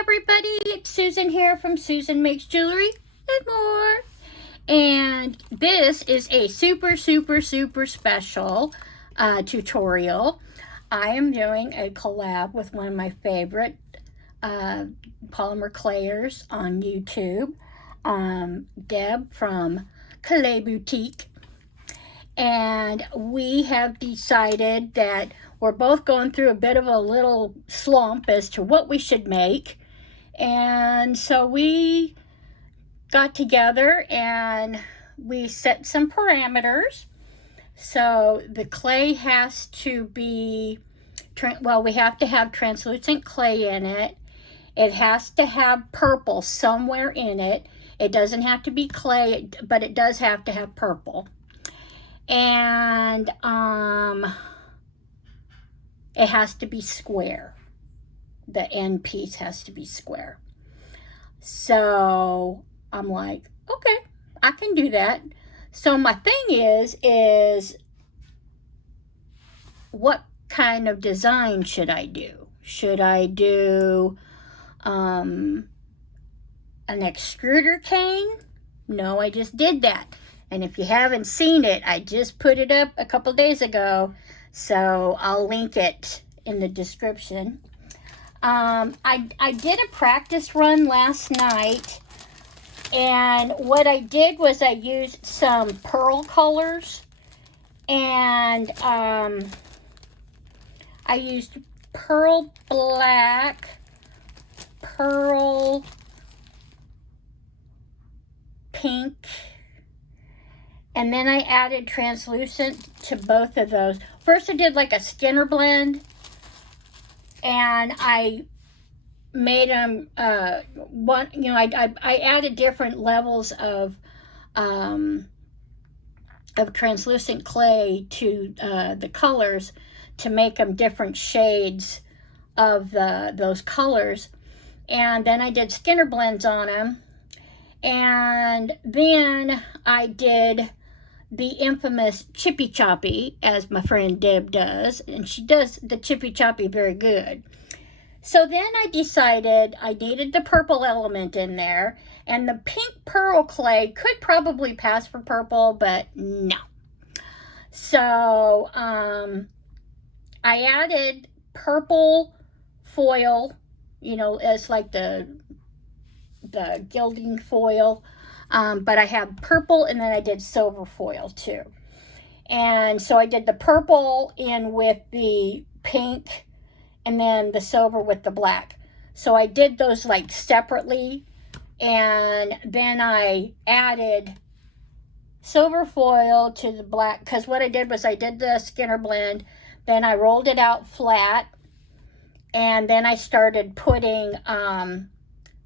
everybody, it's Susan here from Susan Makes Jewelry and More. And this is a super special tutorial. I am doing a collab with one of my favorite polymer clayers on YouTube, Deb from Collab Boutique. And we have decided that we're both going through a bit of a little slump as to what we should make. And so we got together and we set some parameters. So the clay has to be, we have to have translucent clay in it. It has to have purple somewhere in it. It doesn't have to be clay, but it does have to have purple. And it has to be square. The end piece has to be square. So I'm like, okay, I can do that. So my thing is what kind of design should I do? Should I do an extruder cane? No, I just did that. And if you haven't seen it, I just put it up a couple days ago, so I'll link it in the description. I did a practice run last night, and what I did was I used some pearl colors, and I used pearl black, pearl pink, and then I added translucent to both of those. First I did like a Skinner blend, and I made them, I added different levels of translucent clay to the colors to make them different shades of those colors. And then I did Skinner blends on them. And then I did the infamous chippy choppy, as my friend Deb does, and she does the chippy choppy very good. So then I decided I needed the purple element in there, and the pink pearl clay could probably pass for purple, but no. So I added purple foil, it's like the gilding foil, but I have purple, and then I did silver foil too. And so I did the purple in with the pink, and then the silver with the black. So I did those like separately, and then I added silver foil to the black, because what I did was I did the Skinner blend, then I rolled it out flat, and then I started putting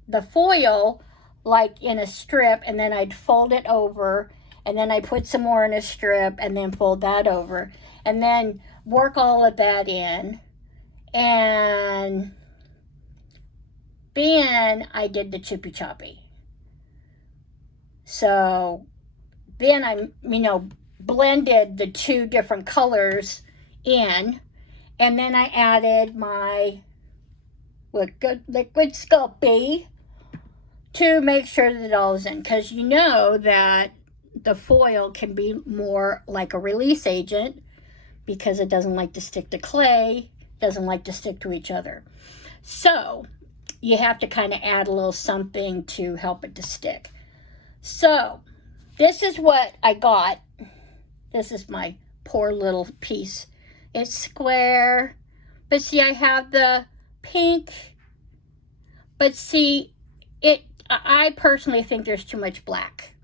the foil like in a strip, and then I'd fold it over, and then I put some more in a strip, and then fold that over, and then work all of that in. And then I did the chippy choppy. So then I, blended the two different colors in, and then I added my liquid Sculpey to make sure that it all is in, because you know that the foil can be more like a release agent because it doesn't like to stick to clay, doesn't like to stick to each other. So you have to kind of add a little something to help it to stick. So this is what I got. This is my poor little piece. It's square, but see, I have the pink, but see, I personally think there's too much black.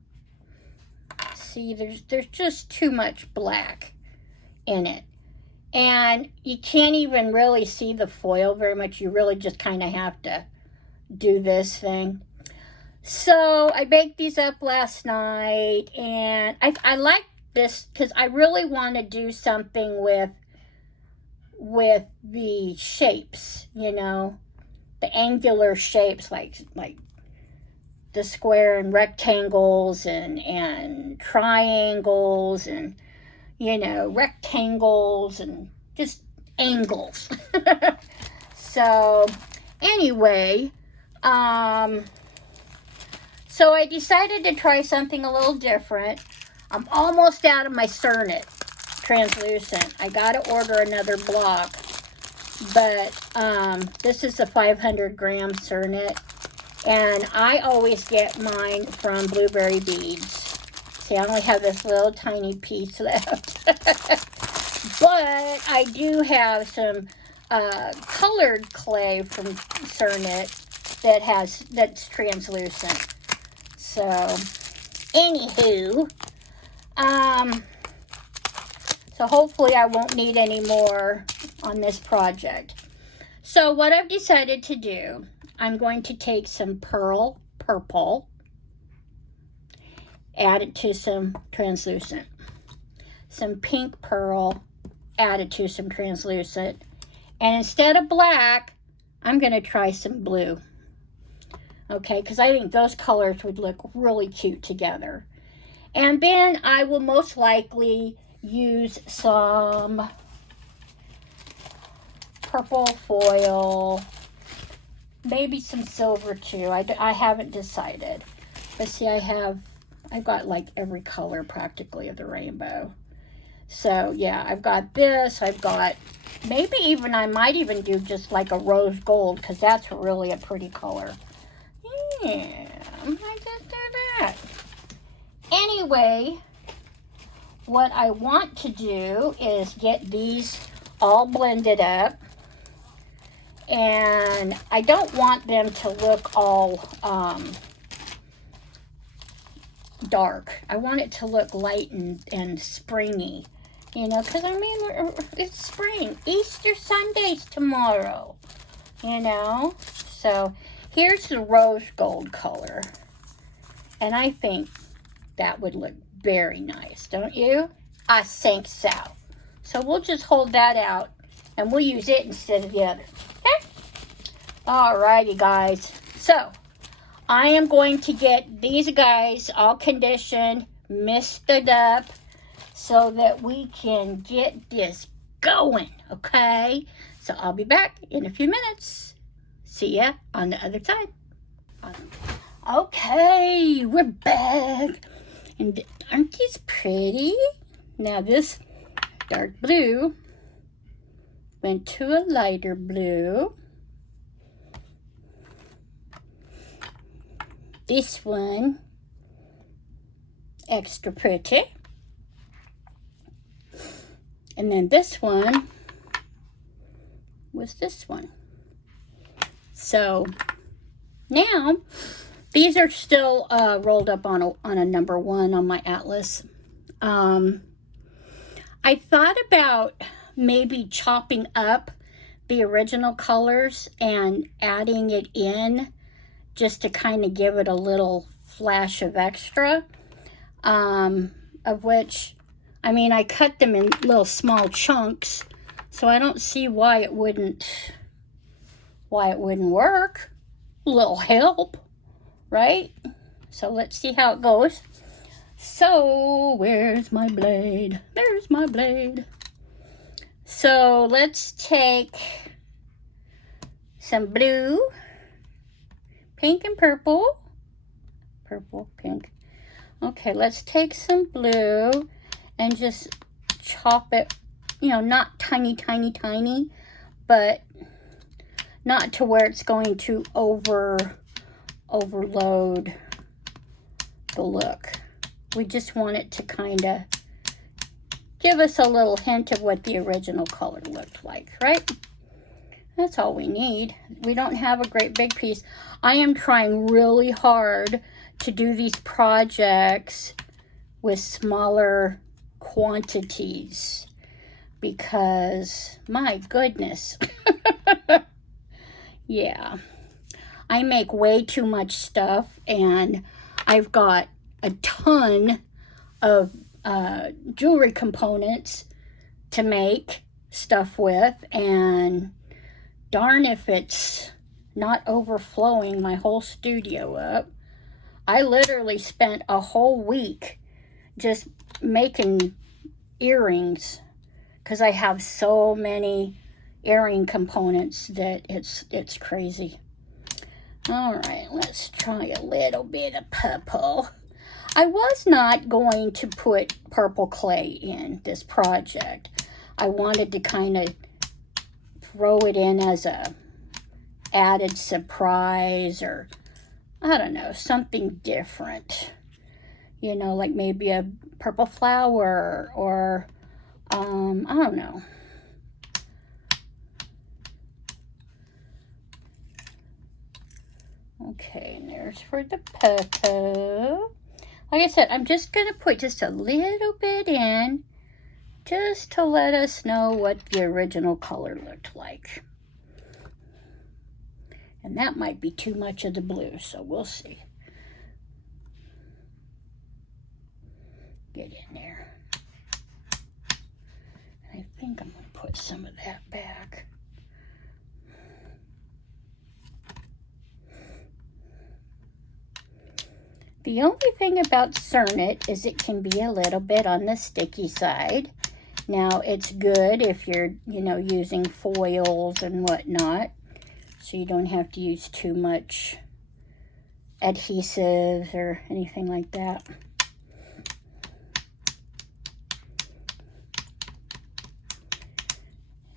See, there's just too much black in it. And you can't even really see the foil very much. You really just kind of have to do this thing. So I baked these up last night, and I like this because I really want to do something with the shapes, the angular shapes, like the square and rectangles and triangles and rectangles and just angles. So anyway, So I decided to try something a little different. I'm almost out of my Cernit translucent. I got to order another block. But this is a 500 gram Cernit. And I always get mine from Blueberry Beads. See, I only have this little tiny piece left. But I do have some colored clay from Cernit that's translucent. So, anywho, so hopefully I won't need any more on this project. So what I've decided to do, I'm going to take some pearl purple, add it to some translucent, some pink pearl, add it to some translucent, and instead of black, I'm going to try some blue. Okay, because I think those colors would look really cute together. And then I will most likely use some purple foil, maybe some silver too. I haven't decided. But see, I've got like every color practically of the rainbow. So yeah, I've got this, I've got, maybe even, I might even do just like a rose gold, because that's really a pretty color. Yeah, I just do that. Anyway, what I want to do is get these all blended up. And I don't want them to look all dark. I want it to look light and springy. You know, because I mean, it's spring. Easter Sunday's tomorrow. You know? So, here's the rose gold color. And I think that would look very nice, don't you? I think so. So, we'll just hold that out. And we'll use it instead of the other. Okay? Alrighty, guys. So, I am going to get these guys all conditioned, misted up, so that we can get this going, okay? So I'll be back in a few minutes. See ya on the other side. Okay, we're back. And aren't these pretty? Now this dark blue went to a lighter blue. This one, extra pretty. And then this one was this one. So now these are still rolled up on a number 1 on my atlas. I thought about maybe chopping up the original colors and adding it in just to kind of give it a little flash of extra, of which, I mean, I cut them in little small chunks, so I don't see why it wouldn't work. A little help, right? So let's see how it goes. So where's my blade? There's my blade. So let's take some blue, pink and purple. Purple, pink. Okay, let's take some blue and just chop it, you know, not tiny, tiny, tiny, but not to where it's going to overload the look. We just want it to kind of give us a little hint of what the original color looked like, right? That's all we need. We don't have a great big piece. I am trying really hard to do these projects with smaller quantities because, my goodness. Yeah. I make way too much stuff, and I've got a ton of jewelry components to make stuff with, and darn if it's not overflowing my whole studio up. I literally spent a whole week just making earrings because I have so many earring components that it's crazy. All right, let's try a little bit of purple. I was not going to put purple clay in this project. I wanted to kind of throw it in as a added surprise, or I don't know, something different. You know, like maybe a purple flower, or I don't know. Okay, and there's for the purple. Like I said, I'm just going to put just a little bit in, just to let us know what the original color looked like. And that might be too much of the blue, so we'll see. Get in there. I think I'm going to put some of that back. The only thing about Cernit is it can be a little bit on the sticky side. Now, it's good if you're, you know, using foils and whatnot, so you don't have to use too much adhesives or anything like that.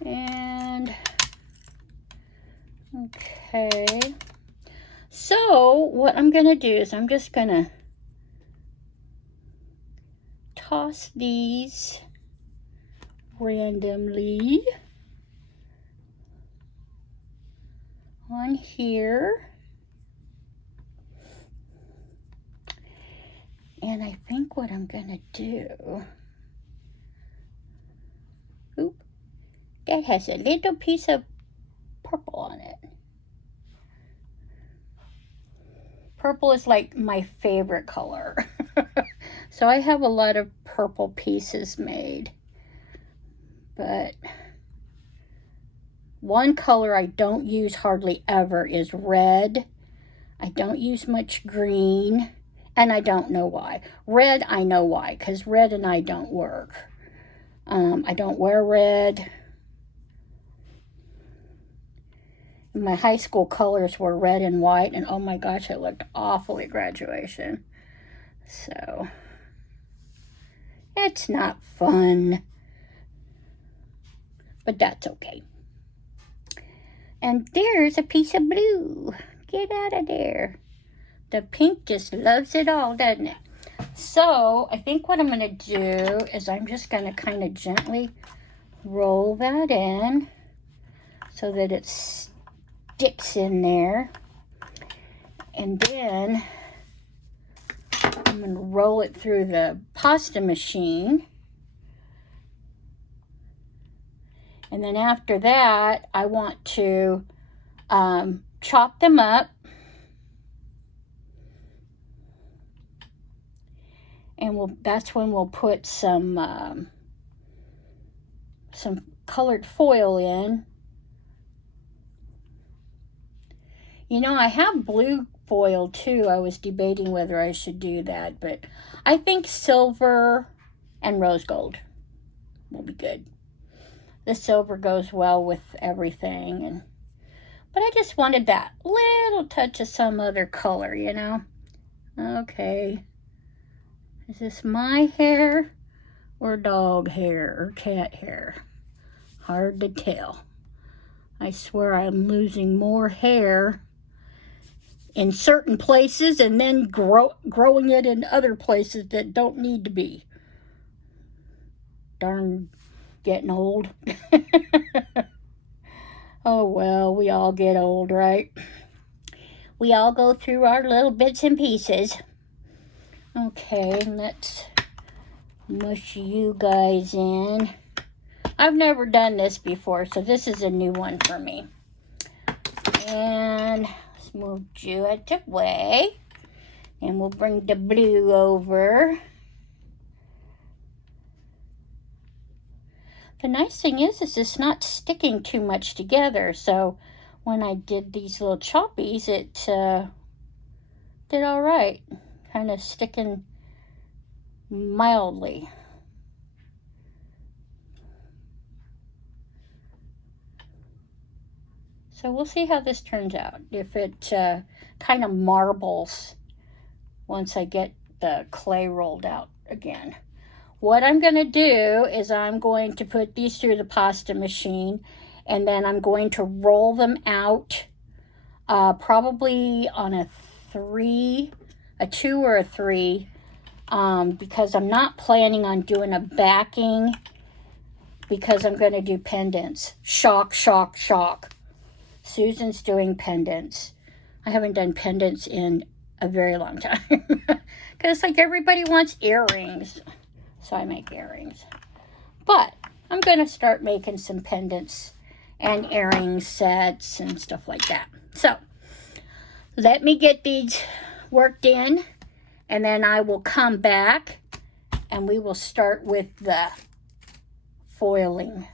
And, okay. So, what I'm going to do is I'm just going to toss these randomly on here. And I think what I'm going to do, oop, that has a little piece of purple on it. Purple is like my favorite color. So I have a lot of purple pieces made. But one color I don't use hardly ever is red. I don't use much green, and I don't know why. Red, I know why, because red and I don't work. I don't wear red. My high school colors were red and white, and oh my gosh, it looked awful at graduation. So, it's not fun, but that's okay. And there's a piece of blue. Get out of there. The pink just loves it all, doesn't it? So, I think what I'm going to do is I'm just going to kind of gently roll that in so that it sticks in there. And then I'm going to roll it through the pasta machine. And then after that, I want to chop them up. And that's when we'll put some colored foil in. You know, I have blue foil too. I was debating whether I should do that, but I think silver and rose gold will be good. The silver goes well with everything, but I just wanted that little touch of some other color, you know. Okay. Is this my hair or dog hair or cat hair? Hard to tell. I swear I'm losing more hair in certain places and then growing it in other places that don't need to be. Darn, getting old. Oh well, we all get old, right? We all go through our little bits and pieces. Okay, let's mush you guys in. I've never done this before, so this is a new one for me. And let's move you out the way. And we'll bring the blue over. The nice thing is it's not sticking too much together. So when I did these little choppies, it did all right. Kind of sticking mildly. So we'll see how this turns out. If it kind of marbles once I get the clay rolled out again. What I'm going to do is I'm going to put these through the pasta machine, and then I'm going to roll them out probably on a 2 or a 3, because I'm not planning on doing a backing, because I'm going to do pendants. Shock, shock, shock. Susan's doing pendants. I haven't done pendants in a very long time because like everybody wants earrings, so I make earrings. But I'm going to start making some pendants and earring sets and stuff like that. So let me get these worked in, and then I will come back and we will start with the foiling.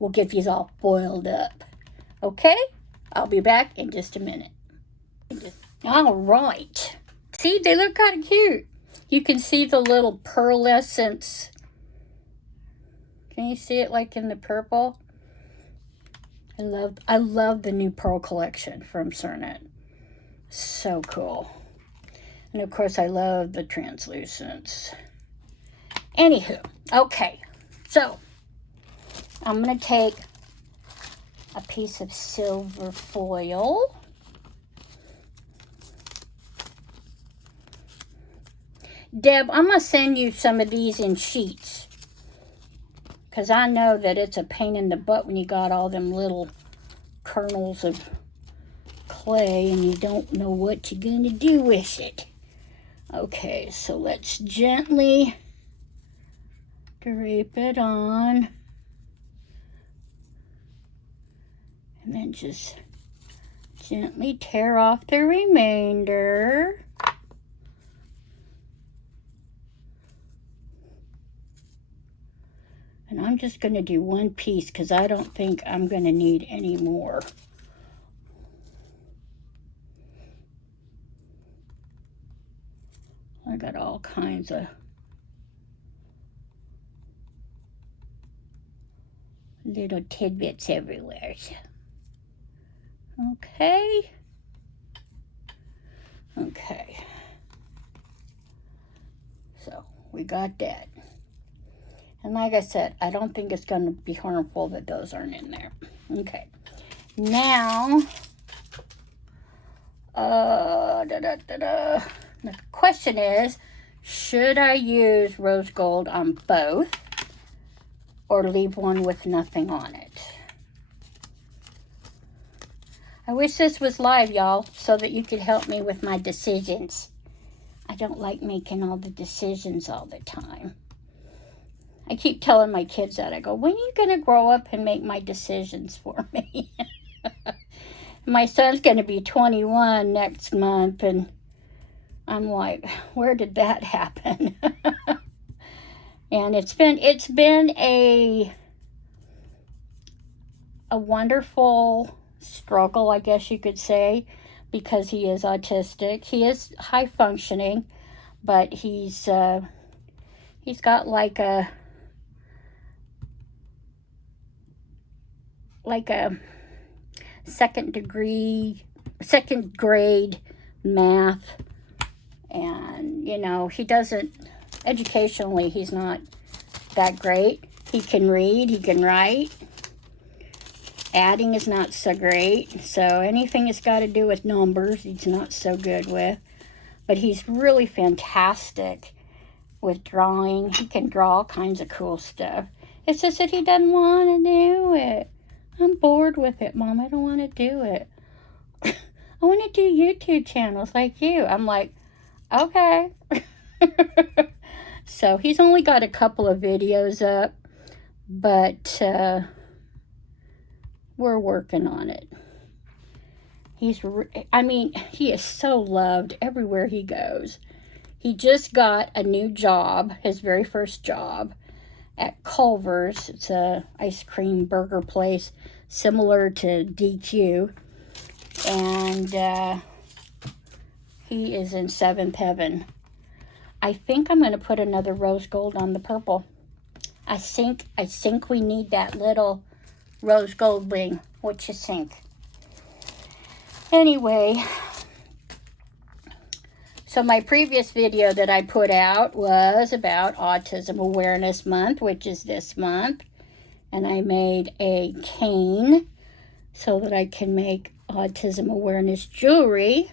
We'll get these all foiled up. Okay? I'll be back in just a minute. All right. See, they look kind of cute. You can see the little pearlescence. Can you see it like in the purple? I love the new pearl collection from Cernet. So cool. And of course I love the translucents. Anywho, okay. So I'm going to take a piece of silver foil. Deb, I'm going to send you some of these in sheets, because I know that it's a pain in the butt when you got all them little kernels of clay and you don't know what you're going to do with it. Okay, so let's gently drape it on. And then just gently tear off the remainder. And I'm just going to do one piece because I don't think I'm going to need any more. I got all kinds of little tidbits everywhere. Okay. Okay. So we got that. And like I said, I don't think it's going to be harmful that those aren't in there. Okay. Now, the question is, should I use rose gold on both or leave one with nothing on it? I wish this was live, y'all, so that you could help me with my decisions. I don't like making all the decisions all the time. I keep telling my kids that. I go, when are you going to grow up and make my decisions for me? My son's going to be 21 next month, and I'm like, where did that happen? And it's been a wonderful struggle, I guess you could say, because he is autistic. He is high functioning, but he's got like a second grade math, and you know, he doesn't, educationally he's not that great. He can read, he can write. Adding is not so great, so anything that's got to do with numbers he's not so good with. But he's really fantastic with drawing. He can draw all kinds of cool stuff. It's just that he doesn't want to do it. I'm bored with it, Mom. I don't want to do it. I want to do YouTube channels like you. I'm like, okay. So he's only got a couple of videos up, but we're working on it. He is so loved everywhere he goes. He just got a new job, his very first job, at Culver's. It's a ice cream burger place similar to DQ. And he is in seventh heaven. I think I'm going to put another rose gold on the purple. I think we need that little rose gold wing. What you think? Anyway, so my previous video that I put out was about Autism Awareness Month, which is this month. And I made a cane so that I can make autism awareness jewelry.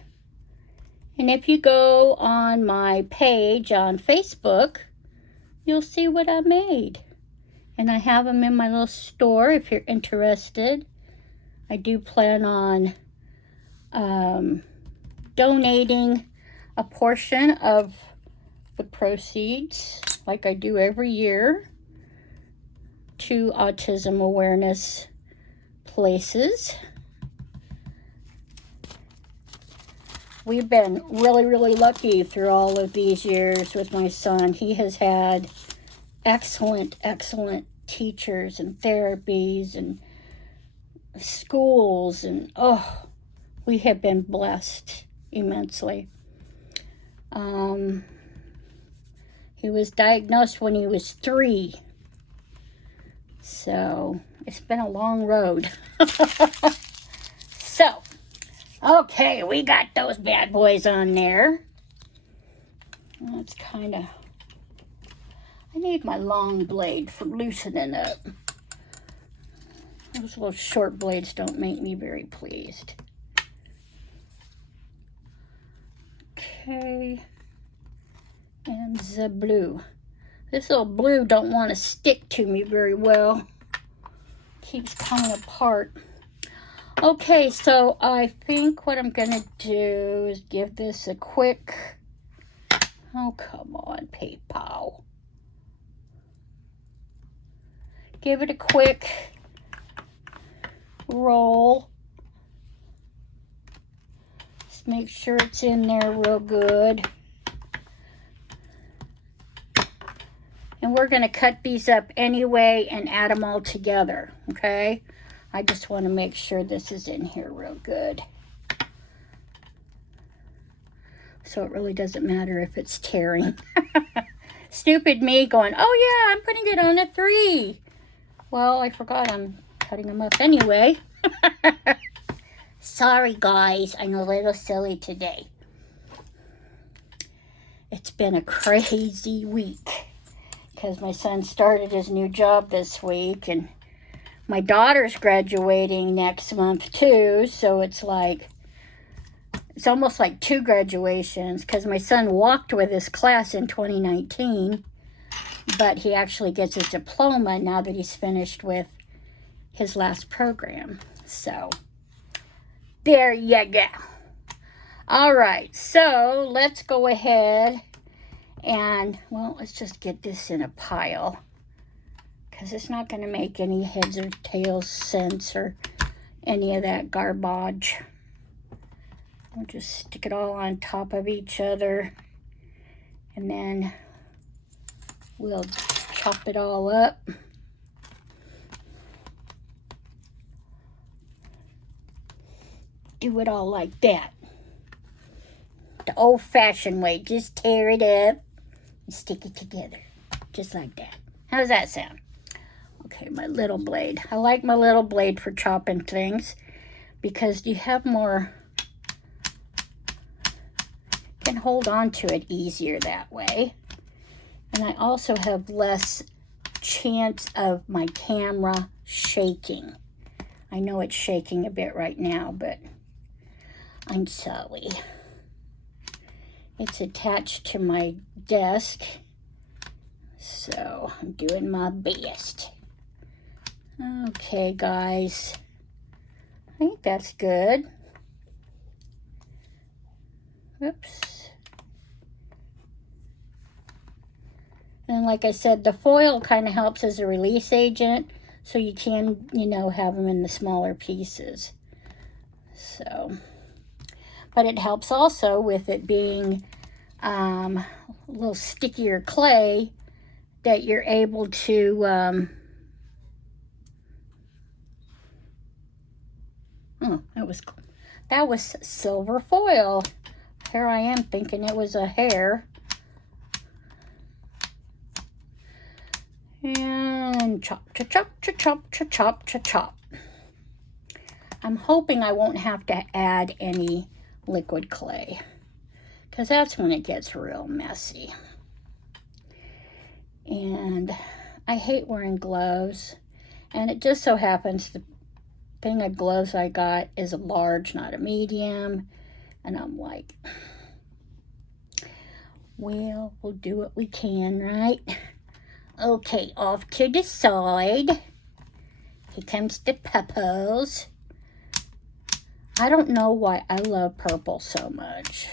And if you go on my page on Facebook, you'll see what I made. And I have them in my little store if you're interested. I do plan on donating a portion of the proceeds, like I do every year, to autism awareness places. We've been really, really lucky through all of these years with my son. He has had excellent, excellent teachers and therapies and schools, and we have been blessed immensely. He was diagnosed when he was 3. So, it's been a long road. So, okay, we got those bad boys on there. That's kind of... I need my long blade for loosening up. Those little short blades don't make me very pleased. Okay. And the blue. This little blue don't want to stick to me very well. Keeps coming apart. Okay, so I think what I'm going to do is give this a quick... Oh, come on, PayPal. Give it a quick roll. Just make sure it's in there real good. And we're going to cut these up anyway and add them all together, okay? I just want to make sure this is in here real good. So it really doesn't matter if it's tearing. Stupid me going, oh yeah, I'm putting it on a 3. Well, I forgot I'm cutting them up anyway. Sorry guys, I'm a little silly today. It's been a crazy week because my son started his new job this week, and my daughter's graduating next month too, so it's almost like 2 graduations, because my son walked with his class in 2019, but he actually gets his diploma now that he's finished with his last program. So, there you go. All right, so let's go ahead and, well, let's just get this in a pile, because it's not going to make any heads or tails sense or any of that garbage. We'll just stick it all on top of each other, and then we'll chop it all up. Do it all like that. The old-fashioned way. Just tear it up and stick it together. Just like that. How does that sound? Okay, my little blade. I like my little blade for chopping things because you have more, can hold on to it easier that way. And I also have less chance of my camera shaking. I know it's shaking a bit right now, but I'm sorry. It's attached to my desk, so I'm doing my best. Okay, guys. I think that's good. Oops. And like I said, the foil kind of helps as a release agent, so you can, have them in the smaller pieces. So, but it helps also with it being a little stickier clay that you're able to, that was silver foil. Here I am thinking it was a hair. And chop, chop, chop, chop, chop, chop, chop. I'm hoping I won't have to add any liquid clay, because that's when it gets real messy. And I hate wearing gloves, and it just so happens the thing of gloves I got is a large, not a medium, and I'm like, well, we'll do what we can, right? Okay, off to the side. Here comes the purples. I don't know why I love purple so much.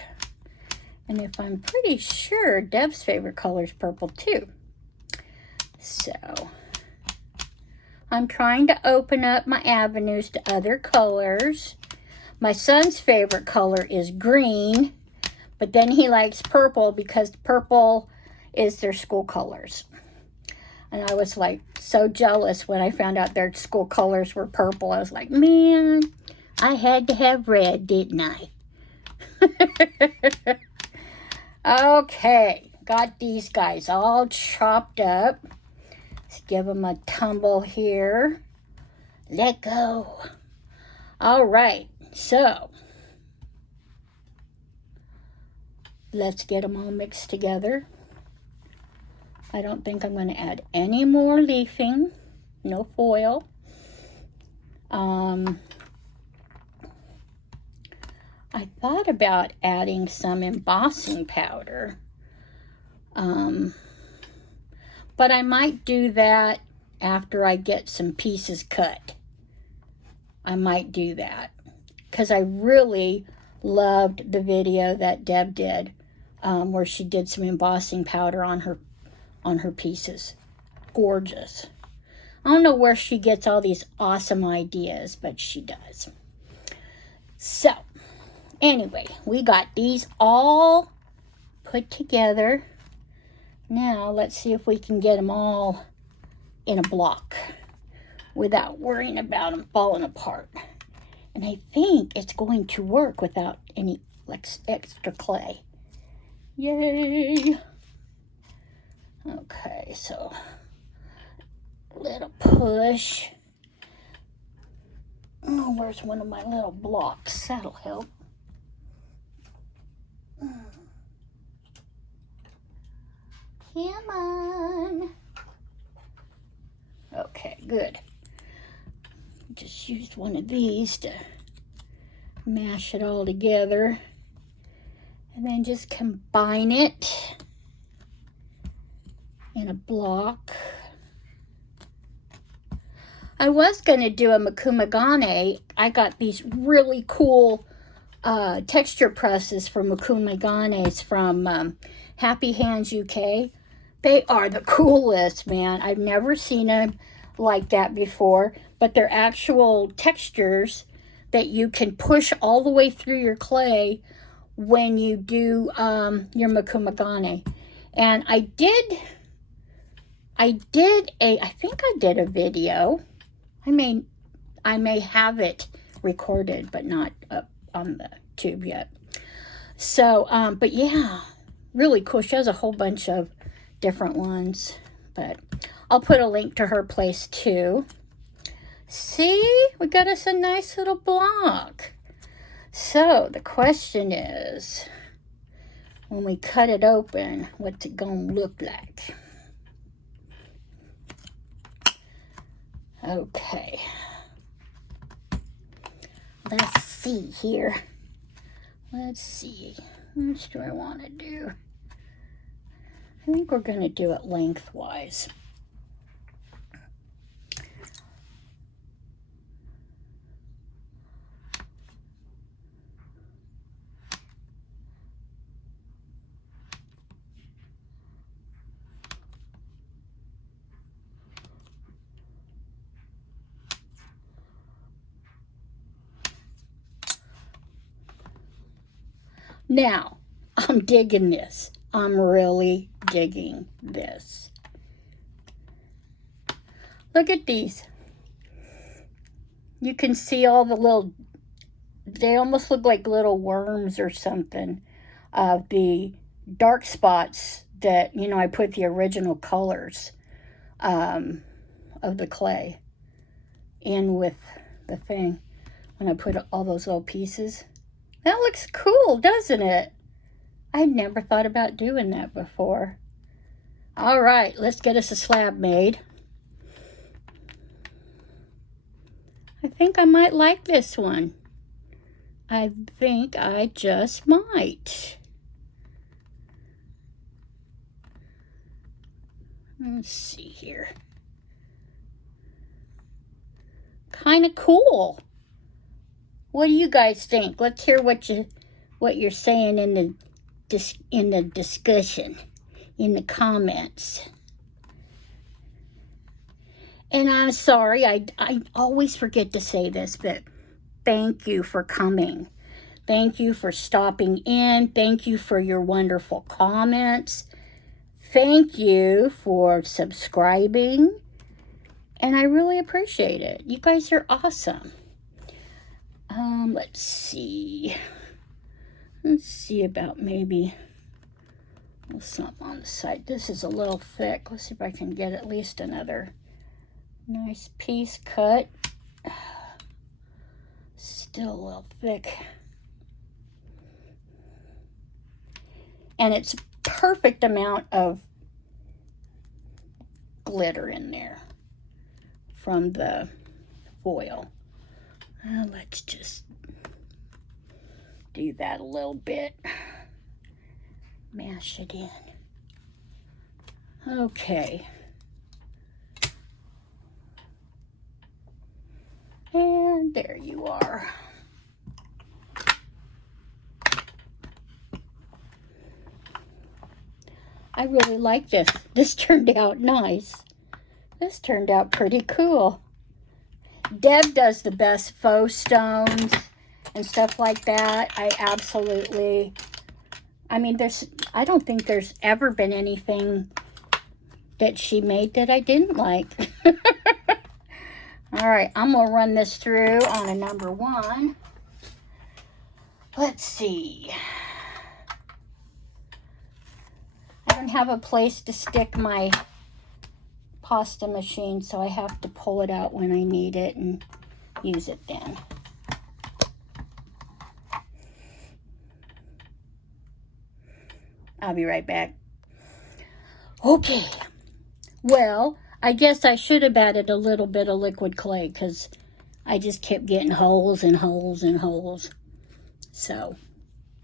And if I'm pretty sure Deb's favorite color is purple too. So, I'm trying to open up my avenues to other colors. My son's favorite color is green, but then he likes purple because purple is their school colors. And I was like so jealous when I found out their school colors were purple. I was like, man, I had to have red, didn't I? Okay, got these guys all chopped up. Let's give them a tumble here. Let go. All right, so let's get them all mixed together. I don't think I'm going to add any more leafing. No foil. I thought about adding some embossing powder. But I might do that after I get some pieces cut. I might do that. Because I really loved the video that Deb did where she did some embossing powder on her pieces. Gorgeous. I don't know where she gets all these awesome ideas, but she does. So, anyway, we got these all put together. Now, let's see if we can get them all in a block without worrying about them falling apart. And I think it's going to work without any extra clay. Yay! Okay, so little push. Oh, where's one of my little blocks? That'll help. Come on. Okay, good. Just used one of these to mash it all together. And then just combine it in a block. I was going to do a Makumagane. I got these really cool texture presses from Makumeganes from Happy Hands UK. They are the coolest, man. I've never seen them like that before, but they're actual textures that you can push all the way through your clay when you do your Makumagane. And I think I did a video. I may have it recorded, but not up on the tube yet. So, but yeah, really cool. She has a whole bunch of different ones, but I'll put a link to her place too. See, we got us a nice little block. So the question is, when we cut it open, what's it gonna look like? Okay, let's see here. Let's see, what else do I want to do? I think we're going to do it lengthwise. Now, I'm digging this. I'm really digging this. Look at these. You can see all the little, they almost look like little worms or something of the dark spots that, you know, I put the original colors of the clay in with the thing. when I put all those little pieces. That looks cool, doesn't it? I'd never thought about doing that before. All right, let's get us a slab made. I think I might like this one. I think I just might. Let's see here. Kind of cool. What do you guys think? Let's hear what you're saying in the discussion, in the comments. And I'm sorry, I always forget to say this, but thank you for coming. Thank you for stopping in. Thank you for your wonderful comments. Thank you for subscribing. And I really appreciate it. You guys are awesome. Let's see. Let's see about maybe something on the side. This is a little thick. Let's see if I can get at least another nice piece cut. Still a little thick. And it's perfect amount of glitter in there from the foil. Let's just do that a little bit. Mash it in. Okay. And there you are. I really like this. This turned out nice. This turned out pretty cool. Deb does the best faux stones and stuff like that. I mean, I don't think there's ever been anything that she made that I didn't like. All right, I'm going to run this through on a number 1. Let's see. I don't have a place to stick my pasta machine, so I have to pull it out when I need it and use it then. I'll be right back. Okay. Well, I guess I should have added a little bit of liquid clay because I just kept getting holes and holes and holes. So,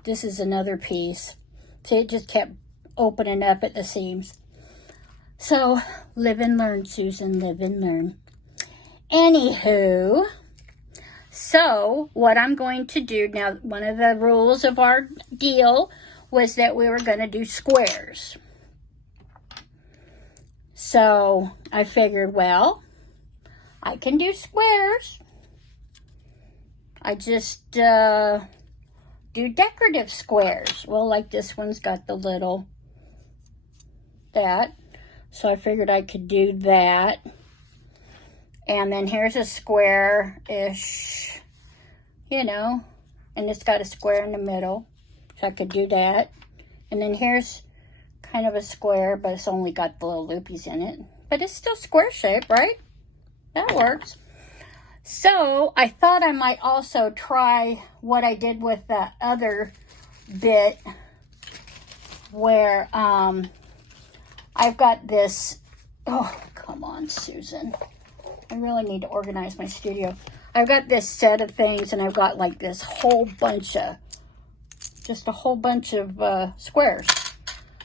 this is another piece. See, it just kept opening up at the seams. So, live and learn, Susan, live and learn. Anywho, so what I'm going to do now, one of the rules of our deal was that we were going to do squares. So, I figured, well, I can do squares. I just do decorative squares. Well, like this one's got the little, that. So I figured I could do that. And then here's a square-ish, you know, and it's got a square in the middle. So I could do that. And then here's kind of a square, but it's only got the little loopies in it. But it's still square shape, right? That works. So I thought I might also try what I did with that other bit where I've got this, oh, come on, Susan. I really need to organize my studio. I've got this set of things, and I've got like this whole bunch of, just a whole bunch of squares.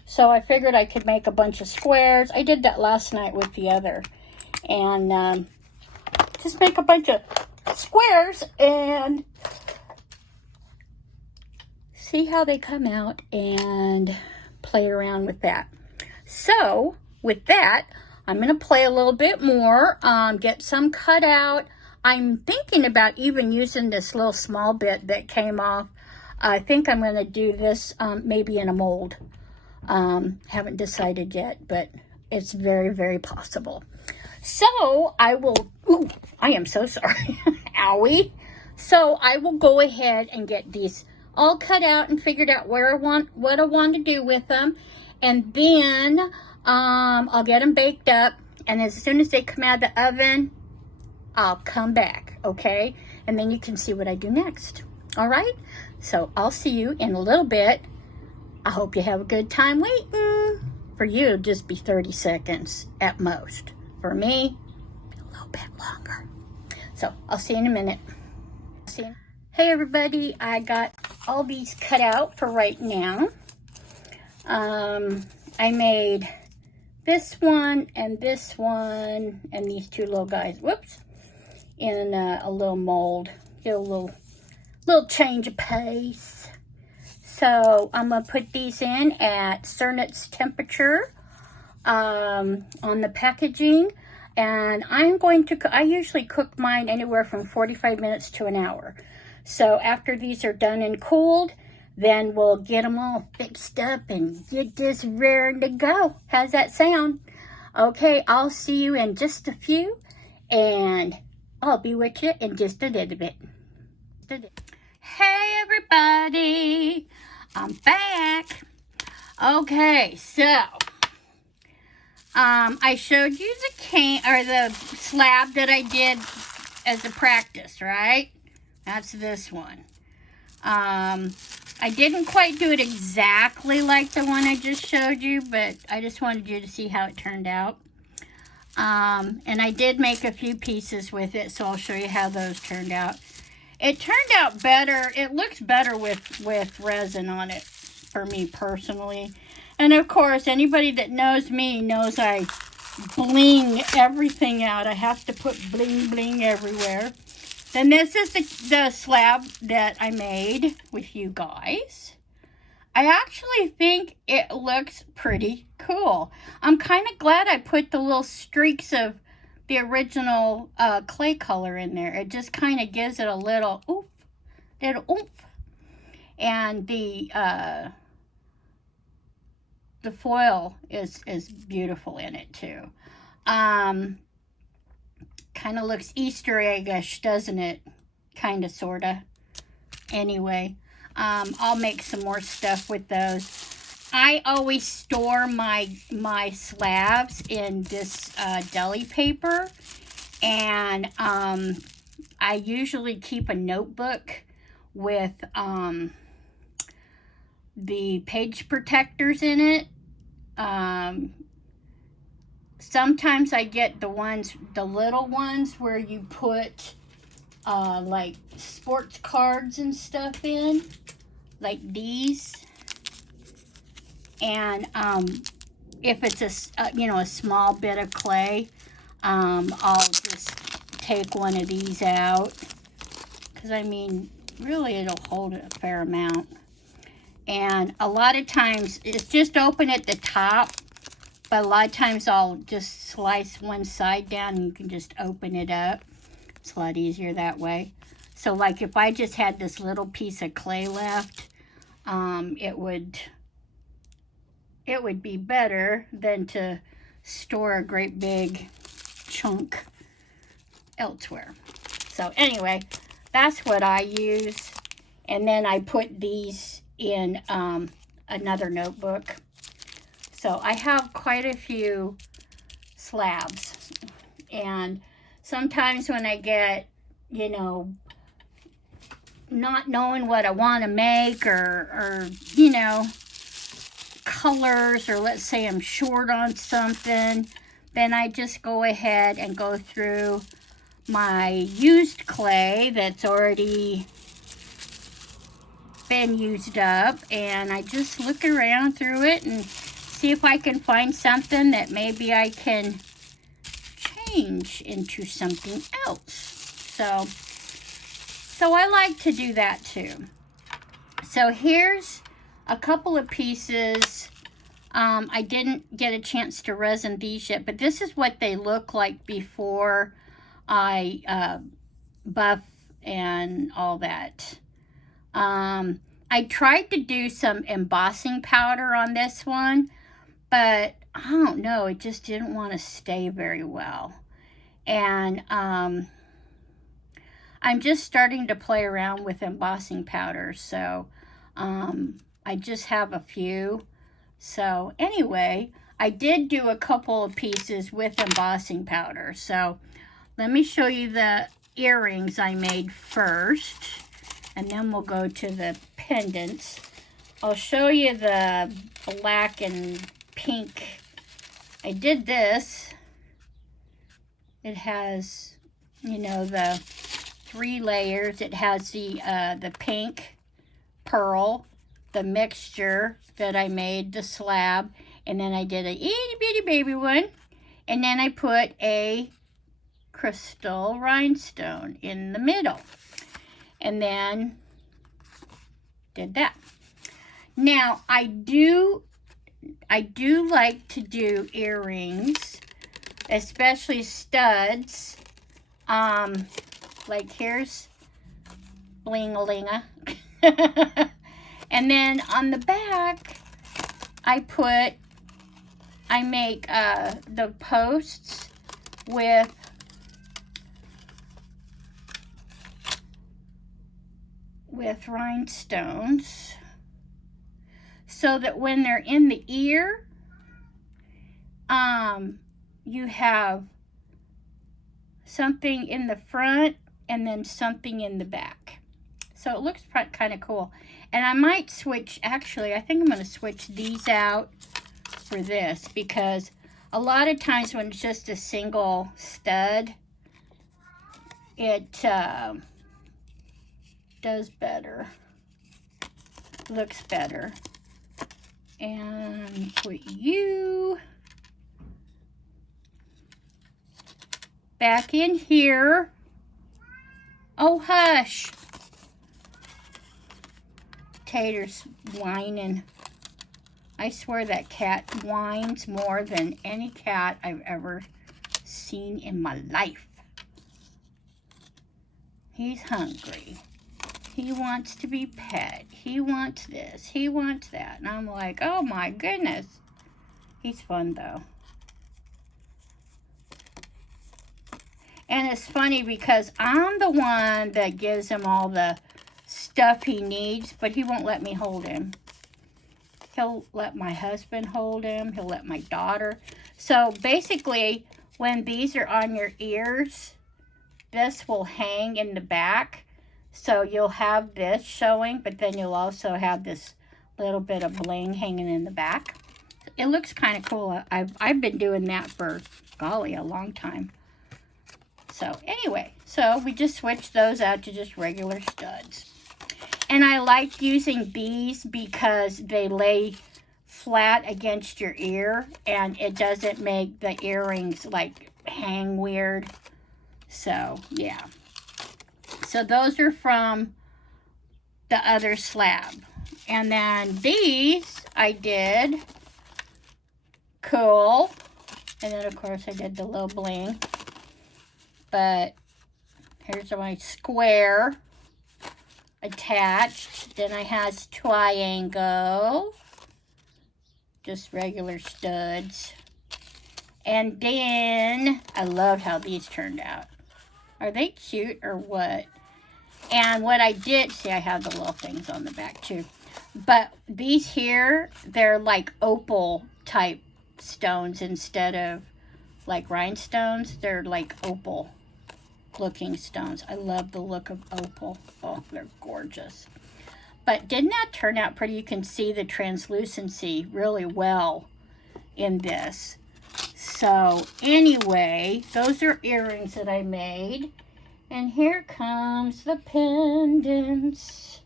So I figured I could make a bunch of squares. I did that last night with the other. And just make a bunch of squares and see how they come out and play around with that. So, with that, I'm going to play a little bit more, get some cut out. I'm thinking about even using this little small bit that came off. I think I'm going to do this maybe in a mold. Haven't decided yet, but it's very, very possible. So, I will, ooh, I am so sorry. Owie. So, I will go ahead and get these all cut out and figured out what I want to do with them. And then I'll get them baked up. And as soon as they come out of the oven, I'll come back, okay? And then you can see what I do next. All right? So I'll see you in a little bit. I hope you have a good time waiting. For you, it'll just be 30 seconds at most. For me, a little bit longer. So I'll see you in a minute. Hey everybody, I got all these cut out for right now. I made this one and these two little guys, whoops, in a little mold. Get a little change of pace. So I'm gonna put these in at Cernet's temperature on the packaging, and I usually cook mine anywhere from 45 minutes to an hour. So after these are done and cooled, then we'll get them all fixed up and get this raring to go. How's that sound? Okay, I'll see you in just a few, and I'll be with you in just a little bit. Hey everybody, I'm back. Okay, so I showed you the slab that I did as a practice, right? That's this one. I didn't quite do it exactly like the one I just showed you, but I just wanted you to see how it turned out. And I did make a few pieces with it, so I'll show you how those turned out. It turned out better. It looks better with resin on it, for me personally. And of course, anybody that knows me knows I bling everything out. I have to put bling bling everywhere. Then this is the slab that I made with you guys. I actually think it looks pretty cool. I'm kind of glad I put the little streaks of the original clay color in there. It just kind of gives it a little oomph. And the foil is beautiful in it too. Kind of looks Easter egg-ish, doesn't it? Kind of, sort of. Anyway, I'll make some more stuff with those. I always store my slabs in this deli paper, and I usually keep a notebook with the page protectors in it. Sometimes I get the little ones where you put like sports cards and stuff in, like these. And if it's a small bit of clay, I'll just take one of these out, because I mean, really it'll hold a fair amount. And a lot of times it's just open at the top, but a lot of times I'll just slice one side down and you can just open it up. It's a lot easier that way. So like if I just had this little piece of clay left, it would be better than to store a great big chunk elsewhere. So anyway, that's what I use. And then I put these in another notebook. So I have quite a few slabs. And sometimes when I get, not knowing what I want to make, or colors, or let's say I'm short on something, then I just go ahead and go through my used clay that's already been used up, and I just look around through it and see if I can find something that maybe I can change into something else. So I like to do that too. So here's a couple of pieces. I didn't get a chance to resin these yet, but this is what they look like before I buff and all that. I tried to do some embossing powder on this one, but I don't know, it just didn't want to stay very well. And I'm just starting to play around with embossing powder, so I just have a few. So anyway, I did do a couple of pieces with embossing powder, so let me show you the earrings I made first, and then we'll go to the pendants. I'll show you the black and pink. I did this. It has, you know, the 3 layers. It has the pink, pearl, the mixture that I made, the slab, and then I did a itty bitty baby one, and then I put a crystal rhinestone in the middle, and then did that. Now I do like to do earrings, especially studs. Like here's bling-a-linga. And then on the back, I make the posts with rhinestones, so that when they're in the ear, you have something in the front and then something in the back. So it looks kind of cool. And I might switch, actually, I think I'm going to switch these out for this, because a lot of times when it's just a single stud, it does better, looks better. And put you back in here. Oh, hush. Tater's whining. I swear that cat whines more than any cat I've ever seen in my life. He's hungry. He wants to be pet. He wants this. He wants that. And I'm like, oh my goodness. He's fun though. And it's funny because I'm the one that gives him all the stuff he needs, but he won't let me hold him. He'll let my husband hold him. He'll let my daughter. So basically, when these are on your ears, this will hang in the back. So you'll have this showing, but then you'll also have this little bit of bling hanging in the back. It looks kind of cool. I've been doing that for, golly, a long time. So anyway, so we just switched those out to just regular studs. And I like using these because they lay flat against your ear, and it doesn't make the earrings like hang weird. So yeah. So those are from the other slab. And then these I did cool. And then of course I did the little bling. But here's my square attached. Then I has triangle. Just regular studs. And then I love how these turned out. Are they cute or what? And what I did, see, I have the little things on the back too. But these here, they're like opal type stones instead of like rhinestones. They're like opal looking stones. I love the look of opal. Oh, they're gorgeous. But didn't that turn out pretty? You can see the translucency really well in this. So anyway, those are earrings that I made. And here comes the pendants.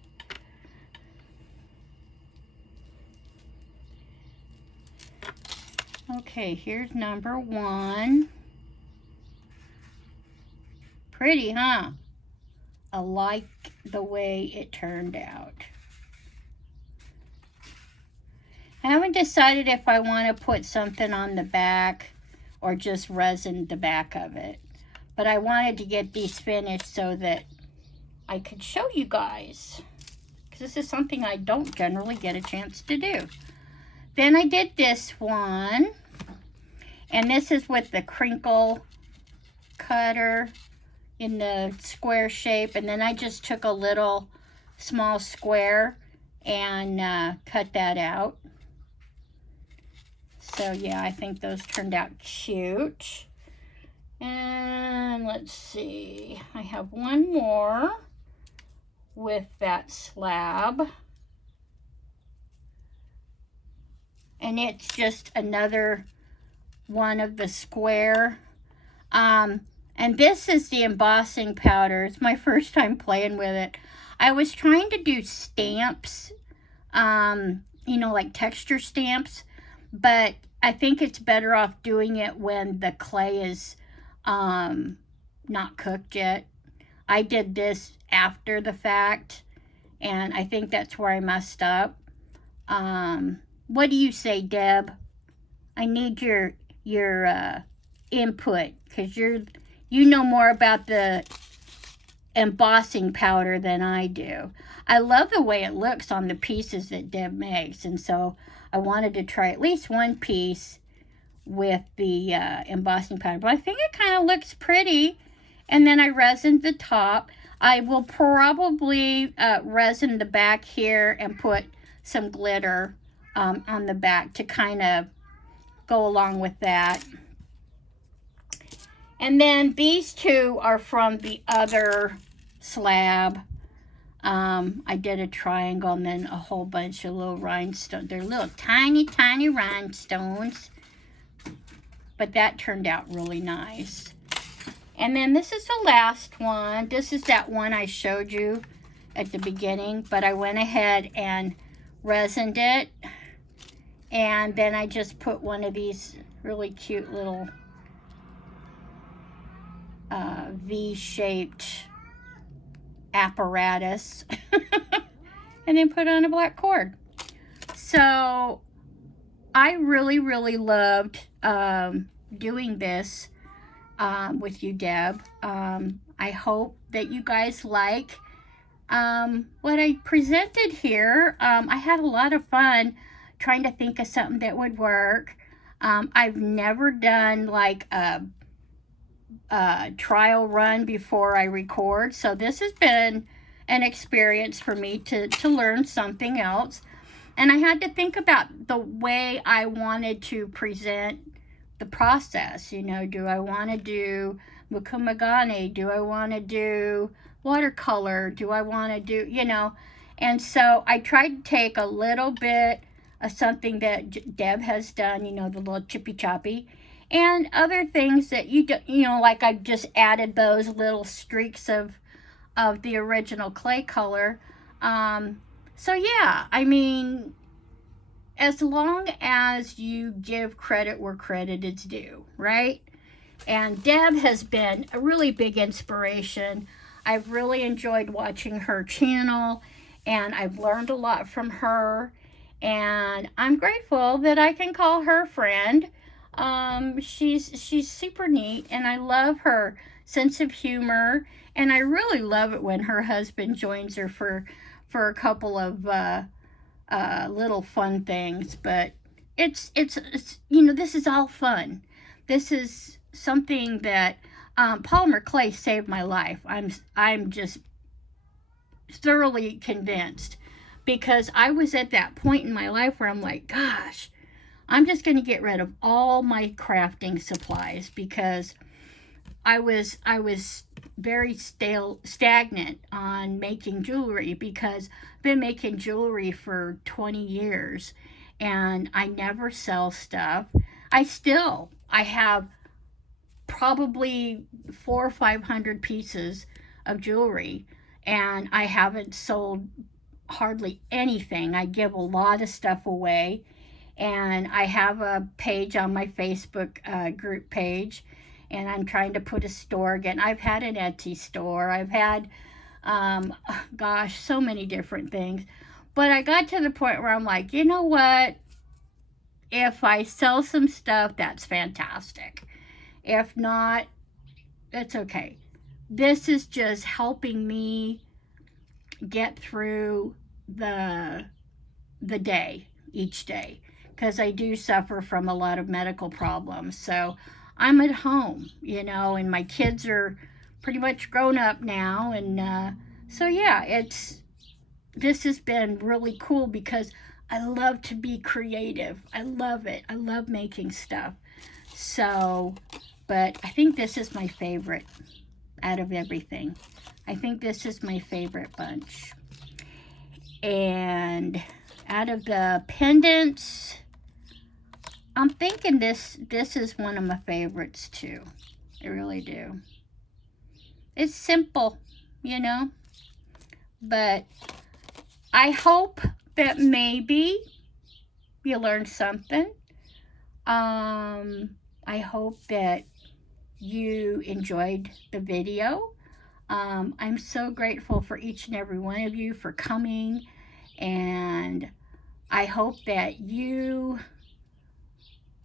Okay, here's number 1. Pretty, huh? I like the way it turned out. I haven't decided if I want to put something on the back or just resin the back of it. But I wanted to get these finished so that I could show you guys. Because this is something I don't generally get a chance to do. Then I did this one. And this is with the crinkle cutter in the square shape. And then I just took a little small square and cut that out. So yeah, I think those turned out cute. And let's see, I have one more with that slab. And it's just another one of the square. And this is the embossing powder. It's my first time playing with it. I was trying to do stamps, you know, like texture stamps, but I think it's better off doing it when the clay is not cooked yet. I did this after the fact, and I think that's where I messed up. What do you say, Deb? I need your input, because you know more about the embossing powder than I do. I love the way it looks on the pieces that Deb makes, and so I wanted to try at least one piece with the embossing powder, but I think it kind of looks pretty. And then I resined the top. I will probably resin the back here and put some glitter on the back to kind of go along with that. And then these two are from the other slab. I did a triangle and then a whole bunch of little rhinestones. They're little tiny, tiny rhinestones. But that turned out really nice. And then this is the last one. This is that one I showed you at the beginning. But I went ahead and resined it. And then I just put one of these really cute little V-shaped apparatus. And then put on a black cord. So I really, really loved doing this with you, Deb. I hope that you guys like what I presented here. I had a lot of fun trying to think of something that would work. I've never done like a trial run before I record, so this has been an experience for me to learn something else. And I had to think about the way I wanted to present the process. You know, do I want to do Mukumagane? Do I want to do watercolor? Do I want to do, you know? And so I tried to take a little bit of something that Deb has done, you know, the little chippy choppy, and other things that you know, like I just added those little streaks of the original clay color. So yeah, I mean, as long as you give credit where credit is due, right? And Deb has been a really big inspiration. I've really enjoyed watching her channel, and I've learned a lot from her. And I'm grateful that I can call her friend. She's super neat, and I love her sense of humor. And I really love it when her husband joins her for a couple of little fun things. But it's you know, this is all fun. This is something that polymer clay saved my life. I'm just thoroughly convinced, because I was at that point in my life where I'm like, gosh, I'm just going to get rid of all my crafting supplies, because I was very stagnant on making jewelry, because I've been making jewelry for 20 years and I never sell stuff. I have probably 400 or 500 pieces of jewelry, and I haven't sold hardly anything. I give a lot of stuff away, and I have a page on my Facebook group page, and I'm trying to put a store again. I've had an Etsy store. I've had, gosh, so many different things. But I got to the point where I'm like, you know what? If I sell some stuff, that's fantastic. If not, it's okay. This is just helping me get through the day, each day, because I do suffer from a lot of medical problems. So I'm at home, you know, and my kids are pretty much grown up now. And so yeah, this has been really cool, because I love to be creative. I love it. I love making stuff. So But I think this is my favorite out of everything. I think this is my favorite bunch. And out of the pendants, I'm thinking this is one of my favorites too. I really do. It's simple, you know, but I hope that maybe you learned something. I hope that you enjoyed the video. I'm so grateful for each and every one of you for coming, and I hope that you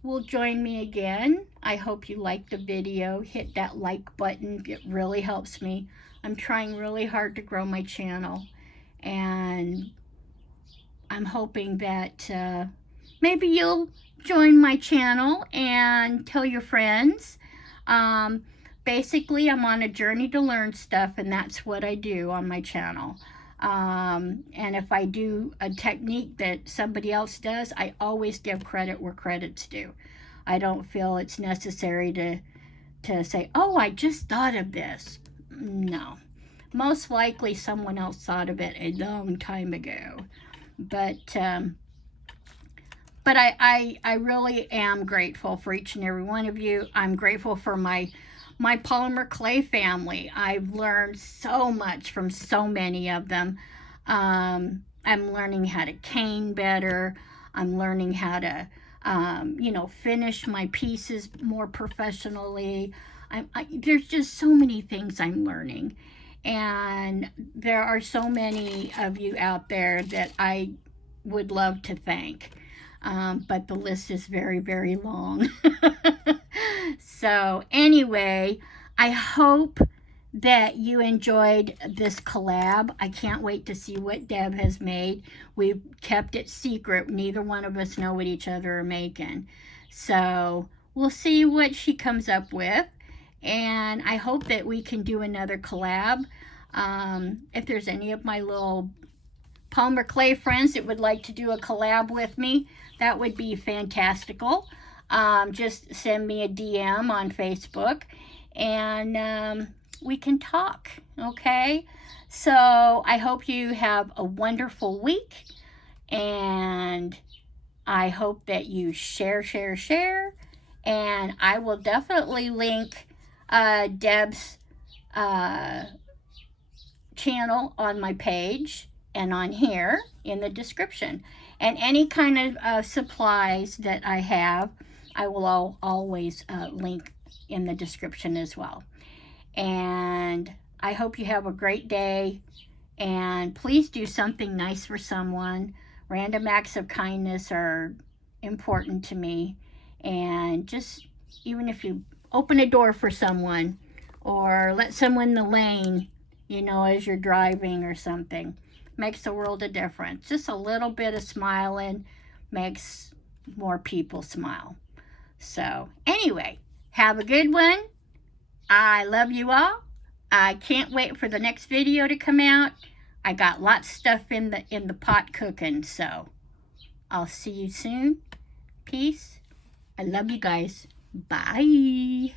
will join me again. I hope you liked the video. Hit that like button. It really helps me. I'm trying really hard to grow my channel, and I'm hoping that maybe you'll join my channel and tell your friends. Basically, I'm on a journey to learn stuff, and that's what I do on my channel. And if I do a technique that somebody else does, I always give credit where credit's due. I don't feel it's necessary to say, oh, I just thought of this. No. Most likely someone else thought of it a long time ago. But I really am grateful for each and every one of you. I'm grateful for my polymer clay family. I've learned so much from so many of them. I'm learning how to cane better. I'm learning how to, finish my pieces more professionally. There's just so many things I'm learning. And there are so many of you out there that I would love to thank. But the list is very, very long. So anyway, I hope that you enjoyed this collab. I can't wait to see what Deb has made. We've kept it secret. Neither one of us know what each other are making. So we'll see what she comes up with. And I hope that we can do another collab. If there's any of my little polymer clay friends that would like to do a collab with me, that would be fantastical. Just send me a DM on Facebook, and we can talk, okay? So I hope you have a wonderful week, and I hope that you share, and I will definitely link Deb's channel on my page and on here in the description. And any kind of supplies that I have, I will always link in the description as well. And I hope you have a great day. And please do something nice for someone. Random acts of kindness are important to me. And just, even if you open a door for someone, or let someone in the lane, as you're driving or something, makes a world of difference. Just a little bit of smiling makes more people smile. So anyway, have a good one. I love you all. I can't wait for the next video to come out. I got lots of stuff in the pot cooking, so I'll see you soon. Peace. I love you guys. Bye.